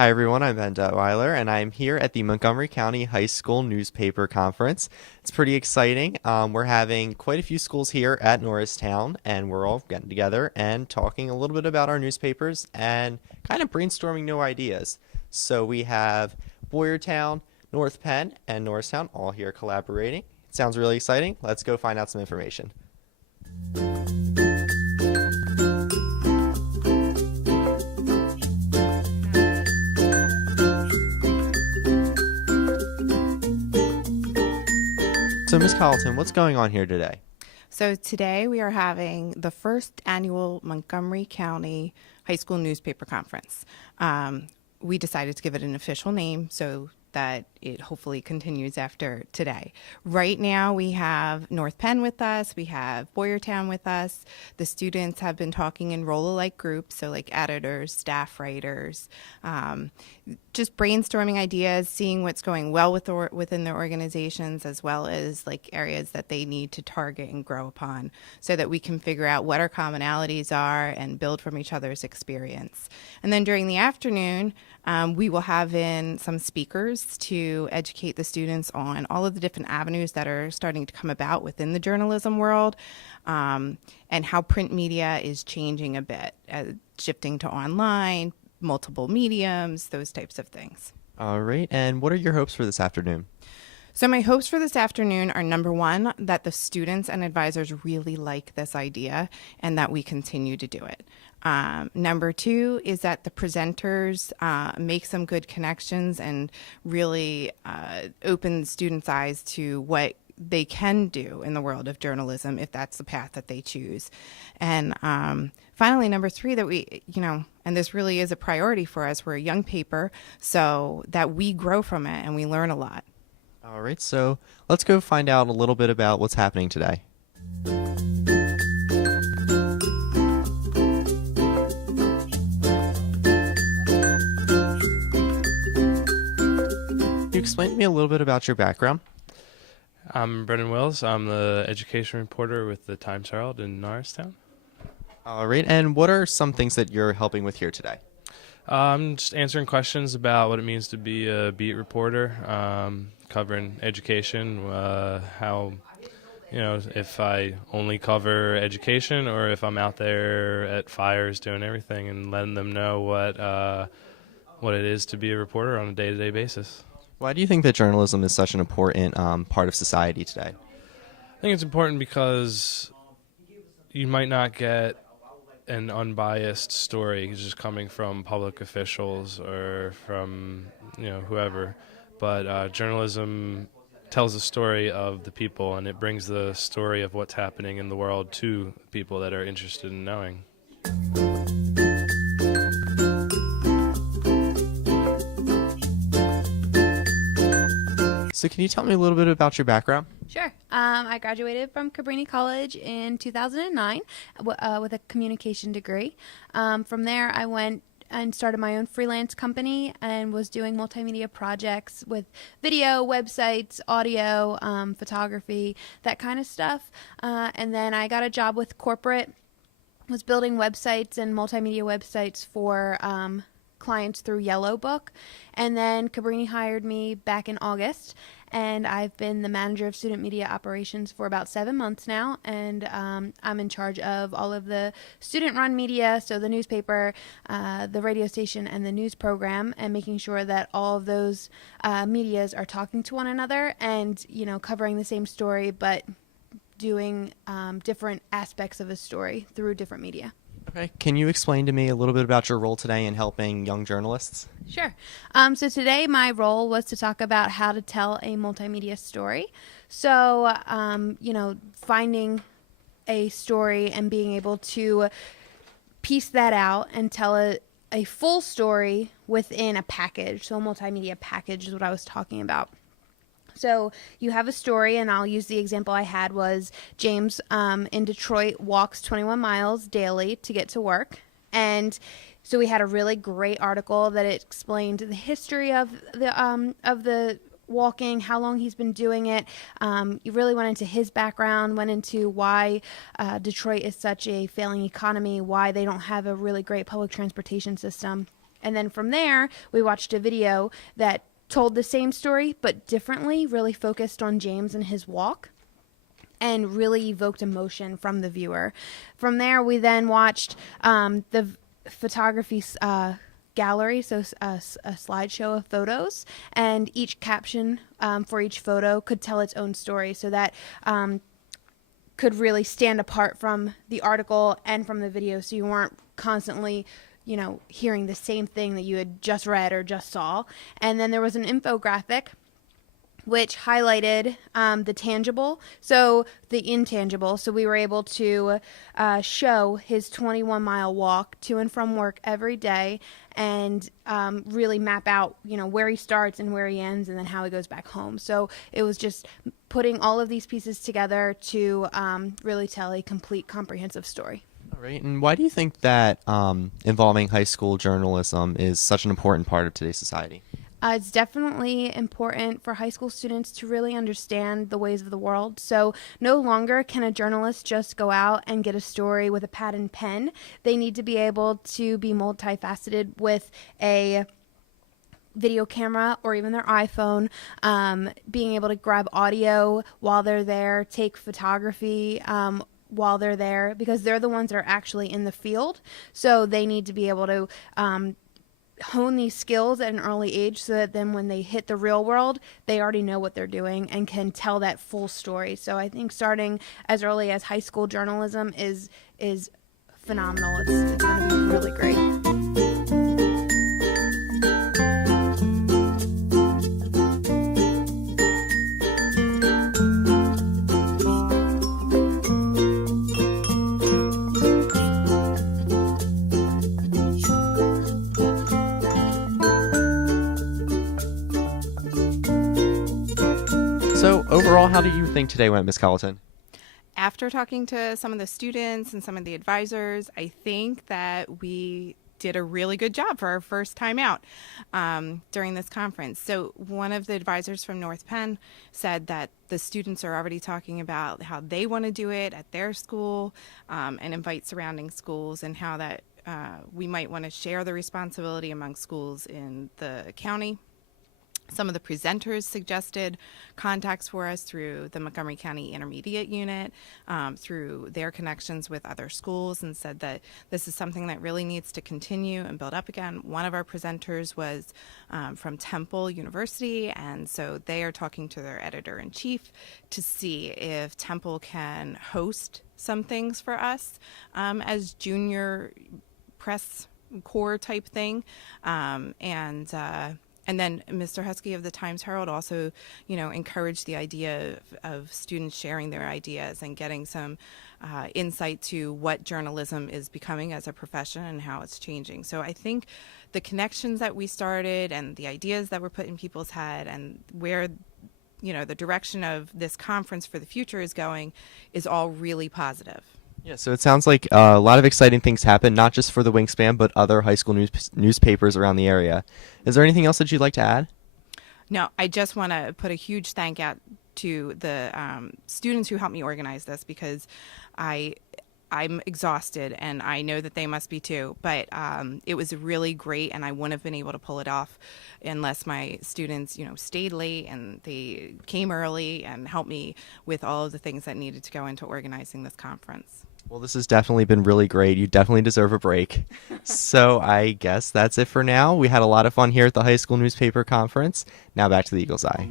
Hi everyone, I'm Ben Detweiler, and I'm here at the Montgomery County High School Newspaper Conference. It's pretty exciting. We're having quite a few schools here at Norristown, and we're all getting together and talking a little bit about our newspapers and kind of brainstorming new ideas. So we have Boyertown, North Penn, and Norristown all here collaborating. It sounds really exciting. Let's go find out some information. So, Ms. Colleton, what's going on here today? So today we are having the first annual Montgomery County High School Newspaper Conference. We decided to give it an official name so that it hopefully continues after today. Right now we have North Penn with us, we have Boyertown with us. The students have been talking in role-alike groups, so like editors, staff writers, just brainstorming ideas, seeing what's going well within their organizations, as well as like areas that they need to target and grow upon so that we can figure out what our commonalities are and build from each other's experience. And then during the afternoon, we will have in some speakers to educate the students on all of the different avenues that are starting to come about within the journalism world, and how print media is changing a bit, shifting to online, multiple mediums, those types of things. All right, and what are your hopes for this afternoon? So my hopes for this afternoon are, number one, that the students and advisors really like this idea and that we continue to do it. Number two is that the presenters make some good connections and really open students' eyes to what they can do in the world of journalism if that's the path that they choose. And finally, number three, that we, and this really is a priority for us, we're a young paper, so that we grow from it and we learn a lot. All right, so let's go find out a little bit about what's happening today. Can you explain to me a little bit about your background? I'm Brendan Wills. I'm the education reporter with the Times-Herald in Norristown. All right, and what are some things that you're helping with here today? I'm just answering questions about what it means to be a beat reporter, covering education, how, if I only cover education or if I'm out there at fires doing everything and letting them know what it is to be a reporter on a day-to-day basis. Why do you think that journalism is such an important part of society today? I think it's important because you might not get an unbiased story just coming from public officials or from whoever, but journalism tells the story of the people, and it brings the story of what's happening in the world to people that are interested in knowing. So can you tell me a little bit about your background? Sure. I graduated from Cabrini College in 2009 with a communication degree. From there, I went and started my own freelance company and was doing multimedia projects with video, websites, audio, photography, that kind of stuff. And then I got a job with corporate, was building websites and multimedia websites for clients through Yellow Book. And then Cabrini hired me back in August, and I've been the manager of student media operations for about 7 months now, and I'm in charge of all of the student-run media, so the newspaper, the radio station, and the news program, and making sure that all of those medias are talking to one another and, covering the same story, but doing different aspects of a story through different media. Okay. Can you explain to me a little bit about your role today in helping young journalists? Sure. So today my role was to talk about how to tell a multimedia story. So, finding a story and being able to piece that out and tell a full story within a package. So a multimedia package is what I was talking about. So you have a story, and I'll use the example I had was James in Detroit walks 21 miles daily to get to work. And so we had a really great article that explained the history of the walking, how long he's been doing it. You really went into his background, went into why Detroit is such a failing economy, why they don't have a really great public transportation system. And then from there, we watched a video that told the same story but differently, really focused on James and his walk, and really evoked emotion from the viewer. From there, we then watched the photography gallery, so a slideshow of photos, and each caption for each photo could tell its own story, so that could really stand apart from the article and from the video, so you weren't constantly hearing the same thing that you had just read or just saw. And then there was an infographic which highlighted the tangible, so the intangible. So we were able to show his 21-mile walk to and from work every day, and really map out, where he starts and where he ends, and then how he goes back home. So it was just putting all of these pieces together to really tell a complete, comprehensive story. All right. And why do you think that involving high school journalism is such an important part of today's society? It's definitely important for high school students to really understand the ways of the world. So no longer can a journalist just go out and get a story with a pad and pen. They need to be able to be multifaceted with a video camera or even their iPhone, being able to grab audio while they're there, take photography while they're there, because they're the ones that are actually in the field. So they need to be able to hone these skills at an early age, so that then when they hit the real world, they already know what they're doing and can tell that full story. So I think starting as early as high school journalism is phenomenal. It's going to be really great. So overall, how do you think today went, Ms. Colleton? After talking to some of the students and some of the advisors, I think that we did a really good job for our first time out during this conference. So one of the advisors from North Penn said that the students are already talking about how they want to do it at their school, and invite surrounding schools, and how that we might want to share the responsibility among schools in the county. Some of the presenters suggested contacts for us through the Montgomery County Intermediate Unit, through their connections with other schools, and said that this is something that really needs to continue and build up again. One of our presenters was from Temple University, and so they are talking to their editor-in-chief to see if Temple can host some things for us as junior press corps type thing. And then Mr. Husky of the Times-Herald also, encouraged the idea of students sharing their ideas and getting some insight to what journalism is becoming as a profession and how it's changing. So I think the connections that we started and the ideas that were put in people's head, and where, the direction of this conference for the future is going, is all really positive. Yeah, so it sounds like a lot of exciting things happen, not just for the Wingspan, but other high school newspapers around the area. Is there anything else that you'd like to add? No, I just want to put a huge thank out to the students who helped me organize this, because I'm exhausted, and I know that they must be too, but it was really great, and I wouldn't have been able to pull it off unless my students, stayed late and they came early and helped me with all of the things that needed to go into organizing this conference. Well, this has definitely been really great. You definitely deserve a break. So I guess that's it for now. We had a lot of fun here at the High School Newspaper Conference. Now back to the Eagle's Eye.